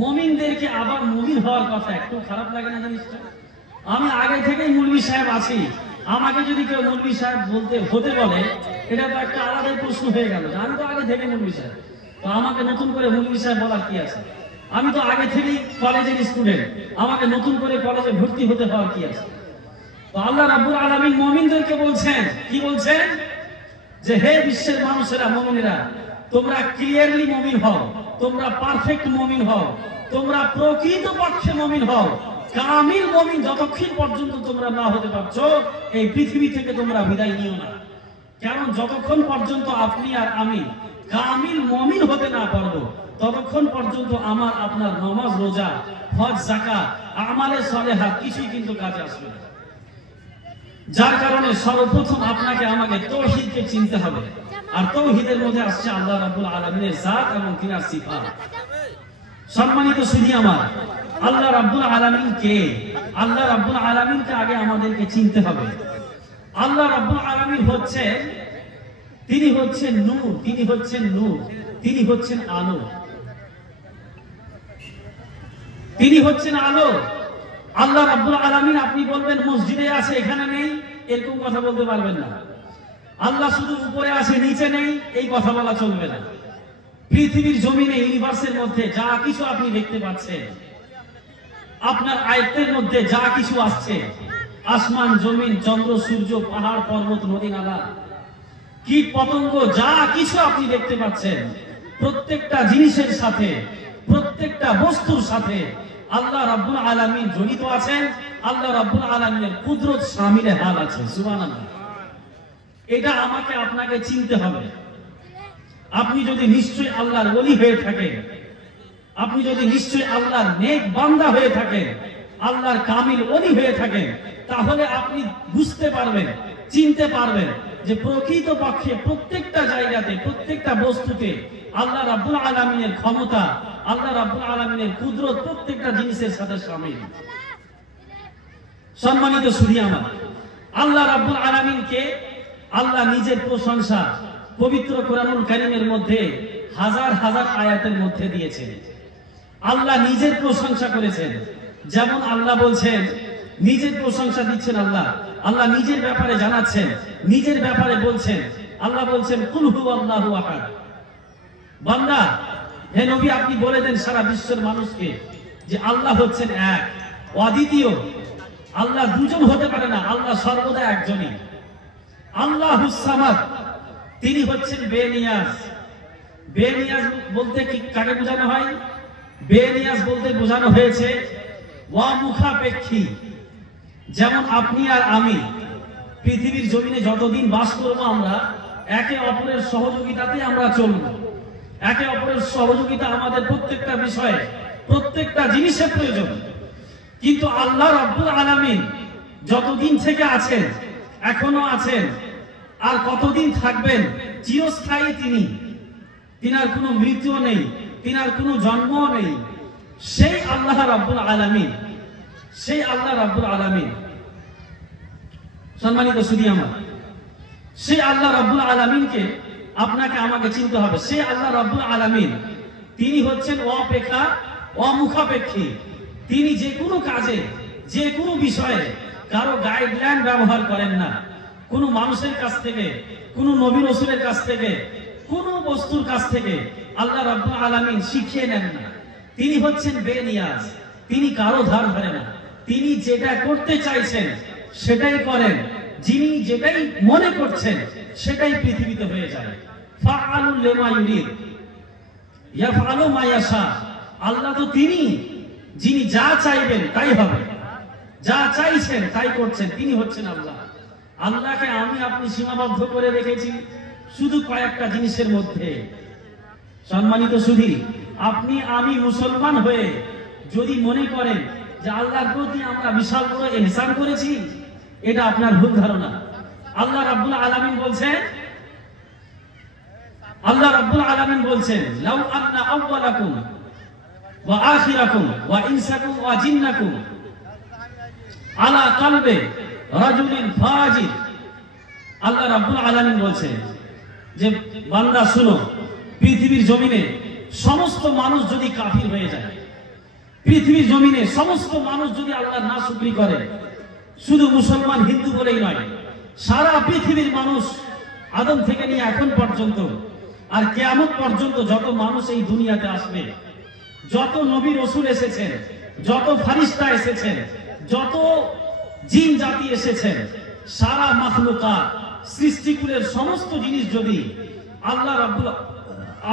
মুমিনদেরকে আবার মুমিন হওয়ার কথা, একটু খারাপ লাগে না জিনিসটা? আমি আগে থেকেই মৌলভী সাহেব আছি, আমাকে যদি কেউ মৌলভী সাহেব হতে বলে, এটা তো একটা আলাদাই প্রশ্ন হয়ে গেল। আমি তো আগে থেকে মৌলভী সাহেব, তো আমাকে নতুন করে মৌলভী সাহেব বলার কি আছে? আমি তো আগে থেকেই কলেজের স্টুডেন্ট, আমাকে নতুন করে কলেজে ভর্তি হতে হওয়ার কি আছে? তো আল্লাহ রাব্বুল আলামিন মুমিনদেরকে বলছেন, কি বলছেন? যে হে বিশ্বের মানুষেরা, মুমিনেরা, তোমরা ক্লিয়ারলি মুমিন হও, তোমরা পারফেক্ট মুমিন হও, তোমরা প্রকৃত পক্ষে মুমিন হও। কামিল মুমিন যতক্ষণ পর্যন্ত তোমরা না হতে পারছো, এই পৃথিবী থেকে তোমরা বিদায় নিও না। কারণ যতক্ষণ পর্যন্ত আপনি আর আমি কামিল মুমিন হতে না পারবো, ততক্ষণ পর্যন্ত আমার আপনার নামাজ, রোজা, হজ, যাকাত, আমালে সালেহাত কিছুই কিন্তু কাজে আসবে না। যার কারণে সর্বপ্রথম আপনাকে আমাকে তাওহীদকে চিনতে হবে। আর তাওহীদের মধ্যে আসছে আল্লাহ রাব্বুল আলামিনের জাত এবং তিনার সিফাত। সম্মানিত সুধী আমার, আল্লাহ রাব্বুল আলামিন কে? আল্লাহ রাব্বুল আলামিনকে আগে আমাদেরকে চিনতে হবে। আল্লাহ রাব্বুল আলামিন হচ্ছেন, তিনি হচ্ছেন নূর, তিনি হচ্ছেন নূর, তিনি হচ্ছেন আলো, তিনি হচ্ছেন আলো। আল্লাহ রাব্বুল আলামিন, আপনি বলবেন মসজিদে আছে এখানে নেই, এরকম কথা বলতে পারবেন না। আল্লাহ শুধু উপরে আছে নিচে নেই, এই কথা বলা চলবে না। পৃথিবীর জমিনে, ইউনিভার্সের মধ্যে যা কিছু আপনি দেখতে পাচ্ছেন, আপনার আয়ত্তের মধ্যে যা কিছু আসছে, আসমান, জমিন, চন্দ্র, সূর্য, পাহাড়, পর্বত, নদী, নালা, কীট, পতঙ্গ, যা কিছু আপনি দেখতে পাচ্ছেন, প্রত্যেকটা জিনিসের সাথে, প্রত্যেকটা বস্তুর সাথে আল্লাহ রাব্বুল আলামিন জড়িত আছেন। আল্লাহ রাব্বুল আলামিনের কুদরত শামিলে হাল আছে। সুবহানাল্লাহ। এটা আমাকে আপনাকে চিনতে হবে। আপনি যদি নিশ্চয়ই আল্লাহর ওলি হয়ে থাকেন, আপনি যদি নিশ্চয়ই আল্লাহর নেক বান্দা হয়ে থাকেন, আল্লাহর কামিল ওলি হয়ে থাকেন, তাহলে আপনি বুঝতে পারবেন, চিনতে পারবেন যে প্রকৃত পক্ষে প্রত্যেকটা জায়গাতে, প্রত্যেকটা বস্তুতে আল্লাহ রাব্বুল আলামিনের ক্ষমতা, আল্লাহ রাব্বুল আলামিনের কুদরত প্রত্যেকটা জিনিসের সাথে শামিল। সম্মানিত সুধী আমার, আল্লাহ রাব্বুল আলামিনকে আল্লাহ নিজের প্রশংসা পবিত্র কোরআনুল কারীমের মধ্যে হাজার হাজার আয়াতের মধ্যে দিয়েছেন। আল্লাহ নিজের প্রশংসা করেছেন। যেমন আল্লাহ বলছেন, নিজের প্রশংসা দিচ্ছেন আল্লাহ, আল্লাহ নিজের ব্যাপারে জানাচ্ছেন, নিজের ব্যাপারে বলছেন। আল্লাহ বলছেন, কুল হুয়াল্লাহু আহাদ। বান্দা, হে নবী, আপনি বলে দেন সারা বিশ্বের মানুষকে যে আল্লাহ হচ্ছেন এক, অদ্বিতীয়। আল্লাহ দুজন হতে পারে না, আল্লাহ সর্বদা একজনই। আল্লাহুস সামাদ, তিনি হচ্ছেন বেনিয়াজ। বেনিয়াজ বলতে কি কাকে বোঝানো হয়? বেনিয়াজ বলতে বোঝানো হয়েছে ওয়ামুখাপেক্ষী। যেমন আপনি আর আমি পৃথিবীর জমিনে যতদিন বাস করব, আমরা একে অপরের সহযোগিতাতে আমরা চলব। একে অপরের সহযোগিতা আমাদের প্রত্যেকটা বিষয়ে, প্রত্যেকটা জিনিসের প্রয়োজন। কিন্তু আল্লাহ রাব্বুল আলামিন যতদিন থেকে আছেন, এখনো আছেন, আর কতদিন থাকবেন, চিরস্থায়ী তিনি। তিনার কোনো মৃত্যু নেই, তিনার কোনো জন্মও নেই। সেই আল্লাহ রাব্বুল আলামিন, সেই আল্লাহ রাব্বুল আলামিন, সম্মানিত সুধী আমার, সেই আল্লাহ রাব্বুল আলামিনকে আপনাকে আমাকে চিনতে হবে। সেই আল্লাহ রাব্বুল আলামিন, তিনি হচ্ছেন অপেক্ষা অমুখাপেক্ষী। তিনি যে কোনো কাজে, যে কোনো বিষয়ে কারো গাইডলাইন ব্যবহার করেন না। কোনো মানুষের কাছ থেকে, কোনো নবী রাসূলের কাছ থেকে, কোনো বস্তুর কাছ থেকে আল্লাহ রাব্বুল আলামিন শিখিয়ে নেন না। তিনি হচ্ছেন বেনিয়াজ, তিনি কারো ধার ধরে না। তিনি যেটা করতে চাইছেন সেটাই করেন, যিনি যেটাই মনে করছেন সেটাই পৃথিবীতে হয়ে যায়। ফাআলুল লিমা ইউরিদ ইয়াফআলু মা ইয়াশা। আল্লাহ তো তিনি, যিনি যা চাইবেন তাই হবে, যা চাইছেন তাই করছেন, তিনি হচ্ছেন আল্লাহ। আল্লাহকে আমি আপনি সীমাবদ্ধ করে রেখেছি শুধু কয়েকটা জিনিসের মধ্যে। সম্মানিত সুধী, আপনি আমি মুসলমান হয়ে যদি মনে করেন যে আল্লাহর প্রতি আমরা বিশাল বড় ইহসান করেছি, এটা আপনার ভুল ধারণা। আল্লাহ রাব্বুল আলামিন বলছেন, আল্লাহ রাব্বুল আলামিন বলছেন, লাউ আন্না আউওয়ালাকুম ওয়া আখিরাকুম ওয়া ইনসাকুম ওয়া জিন্নাকুম আলা কলবে রাজুলিন ফাজির। আল্লাহ রাব্বুল আলামিন বলছেন যে বান্দা শুনো, পৃথিবীর জমিনে সমস্ত মানুষ যদি কাফির হয়ে যায়, পৃথিবীর জমিনে সমস্ত মানুষ যদি আল্লাহর নাশুকরি করে, শুধু মুসলমান হিন্দু বলেই নয়, সারা পৃথিবীর মানুষ আদম থেকে নিয়ে এখন পর্যন্ত আর কিয়ামত পর্যন্ত যত মানুষ এই দুনিয়াতে আসবে, যত নবী রাসূল এসেছেন, যত ফেরেশতা এসেছেন, যত জিন জাতি এসেছেন, সারা মাখলুকাত সৃষ্টিকুলের সমস্ত জিনিস যদি আল্লাহ রাব্বুল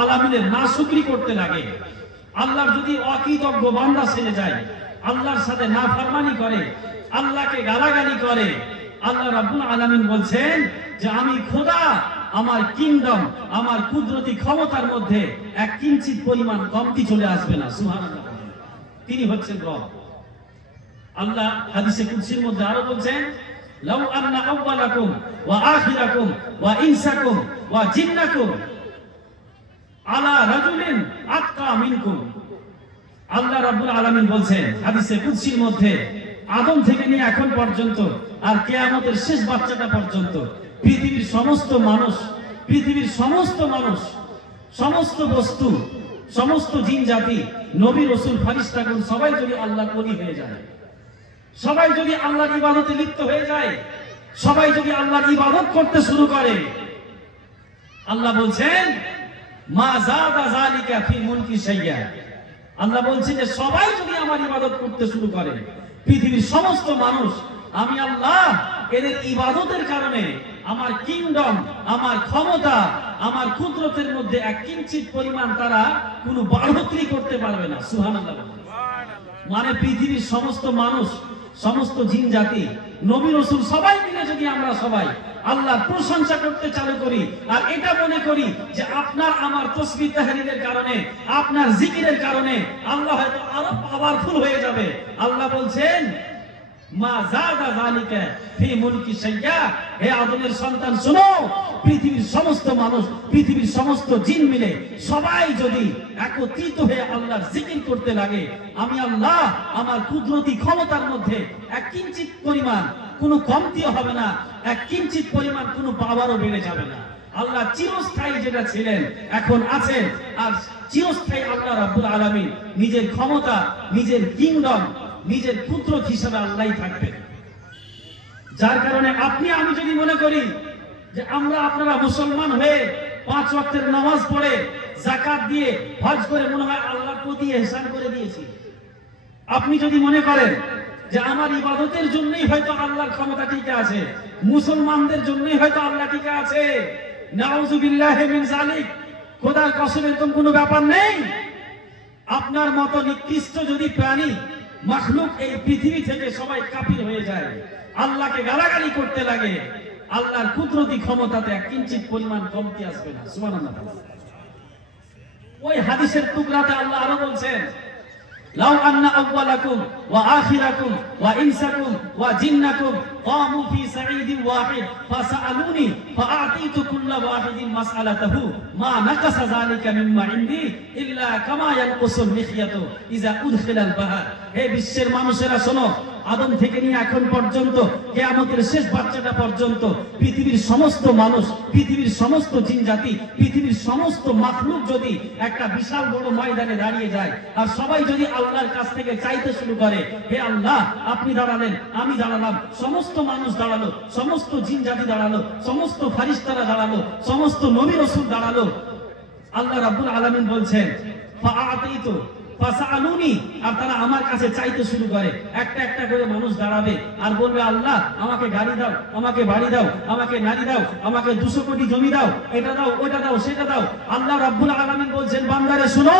আলামিনের নাশুকরি করতে লাগে, আল্লাহর যদি অকৃতজ্ঞ বান্দা সেজে যায়, আল্লাহর সাথে নাফরমানি করে, আল্লাহকে গালাগালি করে, আল্লাহ রাব্বুল আলামিন বলছেন যে আমি খোদা, আমার কিংডম, আমার কুদরতি ক্ষমতার মধ্যে এক কিঞ্চিত পরিমাণ কমতি চলে আসবে না। সুবহানাল্লাহ। তিনি হচ্ছেন রব। আল্লাহ হাদিসে কুদসির মধ্যে আরো বলছেন, লাউ আন্না আউওয়ালাকুম ওয়া আখিরাকুম ওয়া ইনসাকুম ওয়া জিন্নাকুম আলা রাজুলিন আতকা মিনকুম। আল্লাহ রাব্বুল আলামিন বলছেন হাদিসে কুদসির মধ্যে, আদম থেকে নিয়ে এখন পর্যন্ত আর কিয়ামতের শেষ বাচ্চাটা পর্যন্ত পৃথিবীর সমস্ত মানুষ, পৃথিবীর সমস্ত মানুষ, সমস্ত বস্তু, সমস্ত জিন জাতি, নবী রাসূল ফেরেশতাগণ সবাই যদি আল্লাহর ওলি হয়ে যায়, সবাই যদি আল্লাহর ইবাদতে লিপ্ত হয়ে যায়, সবাই যদি আল্লাহর ইবাদত করতে শুরু করে, আল্লাহ বলছেন মা যাদা যালিকা ফি মুলকি শাইয়া। আল্লাহ বলছেন যে সবাই যদি আমার ইবাদত করতে শুরু করে, পৃথিবীর সমস্ত মানুষ, আমি আল্লাহ এদের ইবাদতের কারণে আমার কিংডম, আমার ক্ষমতা, আমার কুদরতের মধ্যে এক কিঞ্চিত পরিমাণ তারা কোনো বাড়াবাড়ি করতে পারবে না। সুবহানাল্লাহ। মানে পৃথিবীর সমস্ত মানুষ, সমস্ত জিন জাতি, নবী রাসূল সবাই মিলে যদি আমরা সবাই আল্লাহর প্রশংসা করতে চালু করি, আর এটা মনে করি যে আপনার আমার তাসবিহ তাহলিলের কারণে, আপনার জিকিরের কারণে আল্লাহ হয়তো আরো পাওয়ারফুল হয়ে যাবে, আল্লাহ বলছেন মা যাদা যালিকা ফি মুলকি শাইয়া। হে আদমের সন্তান শোনো, পৃথিবীর সমস্ত মানুষ, পৃথিবীর সমস্ত জিন মিলে সবাই যদি একত্রিত হয়ে আল্লাহর জিকির করতে লাগে, আমি আল্লাহ আমার কুদরতি ক্ষমতার মধ্যে এক কিঞ্চিত পরিমাণ কোনো কমতিও হবে না, এক কিঞ্চিত পরিমাণ কোনো পাওয়ারও বেড়ে যাবে না। আল্লাহ চিরস্থায়ী যেটা ছিলেন এখন আছেন, আর চিরস্থায়ী আল্লাহ রাব্বুল আলামিন নিজের ক্ষমতা, নিজের কিংডম, নিজের কুদরত হিসেবে আল্লাহই থাকবেন। যার কারণে আপনি আমি যদি মনে করি যে আমরা আপনারা মুসলমান হয়ে 5 ওয়াক্তের নামাজ পড়ে, যাকাত দিয়ে, হজ করে মনে হয় আল্লাহর প্রতি ইহসান করে দিয়েছি, আপনি যদি মনে করেন যে আমার ইবাদতের জন্যই হয়তো আল্লাহর ক্ষমতা টিকে আছে, মুসলমানদের জন্যই হয়তো আল্লাহ টিকে আছে, নাউযুবিল্লাহি মিন যালিক, খোদার কসম এরকম কোনো ব্যাপার নেই। আপনার মতো নিকৃষ্ট যদি প্রাণী মাখলুক এই পৃথিবী থেকে সবাই কাফির হয়ে যায়, আল্লাহকে গালাগালি করতে লাগে, আল্লাহর কুদরতি ক্ষমতাতে এক কিঞ্চিত পরিমাণ কমতি আসবে না। সুবহানাল্লাহ। ওই হাদিসের টুকরাতে আল্লাহ আরো বলছেন, লাউ আন্না আউওয়ালাকুম ওয়া আখিরাকুম ওয়া ইনসাকুম ওয়া জিন্নাকুম কামু ফি সাঈদিন ওয়াহিদ ফাসআলুনি ফাআতিতু কুল্লা ওয়াহিদিন মাসআলাতাহু মা নাকাসা যালিকা মিম্মা ইনদি ইল্লা কামা ইয়ানকুসুল মিখয়াতু ইযা উদখিলাল বাহর। হে বিশ্বের মানুষেরা শোনো, আদম থেকে নিয়ে এখন পর্যন্ত কিয়ামতের শেষ বাচ্চাটা পর্যন্ত পৃথিবীর সমস্ত মানুষ, পৃথিবীর সমস্ত জিন জাতি, পৃথিবীর সমস্ত মাখলুক যদি একটা বিশাল বড় ময়দানে দাঁড়িয়ে যায় আর সবাই যদি আল্লাহর কাছ থেকে চাইতে শুরু করে, হে আল্লাহ আপনি দাঁড়ালেন, আমি দাঁড়ালাম, সমস্ত মানুষ দাঁড়ালো, সমস্ত জিন জাতি দাঁড়ালো, সমস্ত ফেরেশতারা দাঁড়ালো, সমস্ত নবী রাসূল দাঁড়ালো, আল্লাহ রাব্বুল আলামিন বলছেন ফাআতিতু ফাসআলুনি, আর তারা আমার কাছে চাইতে শুরু করে, একটা একটা করে মানুষ দাঁড়াবে আর বলবে আল্লাহ আমাকে গাড়ি দাও, আমাকে বাড়ি দাও, আমাকে নারী দাও, আমাকে 200 কোটি জমি দাও, এটা দাও, ওটা দাও, সেটা দাও। আল্লাহ রাব্বুল আলামিন বলছেন বান্দারে শোনো,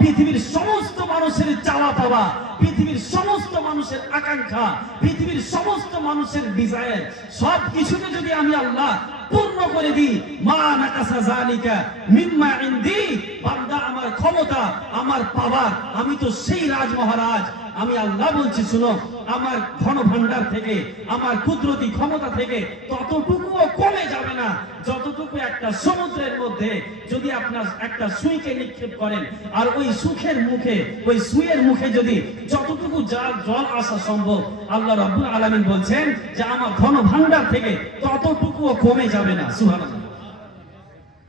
পৃথিবীর সমস্ত মানুষের চাওয়া পাওয়া, পৃথিবীর সমস্ত মানুষের আকাঙ্ক্ষা, পৃথিবীর সমস্ত মানুষের ডিজায়ার, সব কিছুকে যদি আমি আল্লাহ পূর্ণ করে দিই, মা নাকাসা যালিকা মিম্মা ইনদি, বান্দা আমার ক্ষমতা, আমার পাওয়ার, আমি তো সেই রাজ মহারাজ, আমি আল্লাহ বলছি শুনো, আমার ধন ভান্ডার থেকে, আমার কুদরতি ক্ষমতা থেকে ততটুকুও কমে যাবে না যতটুকু একটা সমুদ্রের মধ্যে যদি আপনার একটা সুইকে নিক্ষেপ করেন, আর ওই সুখের মুখে, ওই সুইয়ের মুখে যদি যতটুকু জল আসা সম্ভব, আল্লাহ রাব্বুল আলামিন বলছেন যে আমার ধন ভান্ডার থেকে ততটুকুও কমে যাবে না। সুবহানাল্লাহ।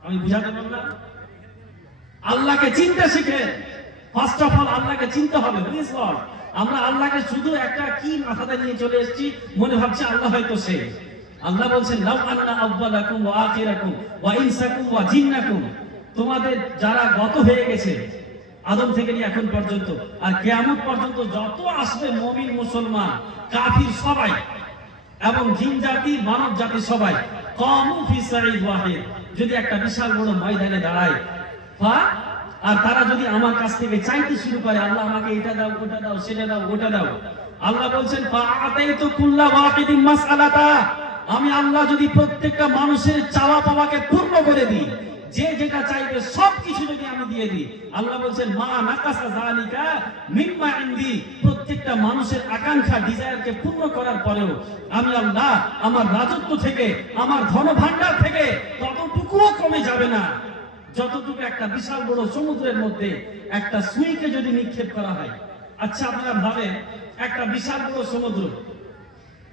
আমি বুঝাতে পারলাম? আল্লাহকে চিনতে শিখে, ফার্স্ট অফ অল আল্লাহকে চিনতে হবে। প্লিজ লর্ড, আমরা আল্লাহকে শুধু একটা কি মাথাতে নিয়ে চলে এসেছি, মনে ভাবছি আল্লাহ হয়তো সে। আল্লাহ বলছেন লাউ আন্না আউয়ালাকুম ওয়া আখিরাকুম ওয়া ইনসাকুম ওয়া জিন্নাকুম, তোমাদের যারা গত হয়ে গেছে আদম থেকে নিয়ে এখন পর্যন্ত আর কিয়ামত পর্যন্ত যত আসবে মুমিন মুসলমান কাফির সবাই এবং জিন জাতি মানব জাতি সবাই কামু ফি সাইদ ওয়াহিদ, যদি একটা বিশাল বড় ময়দানে দাঁড়ায় আর তারা যদি আমার কাছ থেকে চাইতে শুরু করে, আল্লাহ আমাকে এটা দাও, ওটা দাও, সেটা দাও, ওটা দাও, আল্লাহ বলছেন ফাআতাইতু কুল্লা ওয়াহিদিন মাসআলাতা, আমি আল্লাহ যদি প্রত্যেকটা মানুষের চাওয়া পাওয়াকে পূর্ণ করে দিই, যে যেটা চাইবে সবকিছু যদি আমি দিয়ে দিই, আল্লাহ বলছেন মা নাকাসা যালিকা মিম্মা ইনদি, প্রত্যেকটা মানুষের আকাঙ্ক্ষা ডিজায়ারকে পূর্ণ করার পরেও আমি আল্লাহ আমার রাজত্ব থেকে, আমার ধন ভান্ডার থেকে ততটুকুও কমে যাবে না যতটুকু একটা বিশাল বড় সমুদ্রের মধ্যে একটা সুইকে যদি নিক্ষেপ করা হয়। আচ্ছা আপনারা ভাবেন, একটা বিশাল বড় সমুদ্র,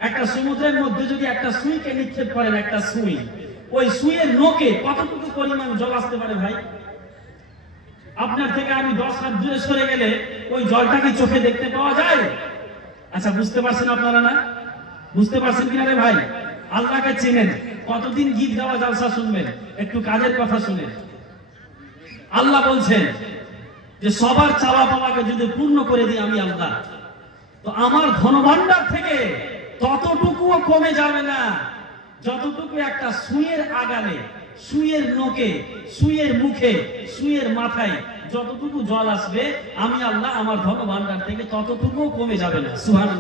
একটা সমুদ্রের মধ্যে যদি একটা সুইকে নিক্ষেপ করেন, একটা সুই, ওই সুইয়ের নোকে কতটুকু পরিমাণ জল আসতে পারে ভাই? আপনার থেকে আমি 10 হাত দূরে সরে গেলে ওই জলটাকে চোখে দেখতে পাওয়া যায়? আচ্ছা বুঝতে পারছেন আপনারা না? বুঝতে পারছেন কিনা রে ভাই? আল্লাহকে চেনেন, কতদিন গীত গাওয়া জালসা শুনবেন, একটু কাজের কথা শুনেন। আল্লাহ বলছেন যে সবার চাওয়া পাওয়াকে যদি পূর্ণ করে দিই আমি আল্লাহ, তো আমার ধনভাণ্ডার থেকে ততটুকুও কমে যাবে না যতটুকু একটা সুইয়ের আগালে, সুইয়ের নোকে, সুইয়ের মুখে, সুইয়ের মাথায় যতটুকু জল আসবে আমি আল্লাহ আমার ধনভাণ্ডার থেকে ততটুকুও কমে যাবে না। সুবহানাল্লাহ।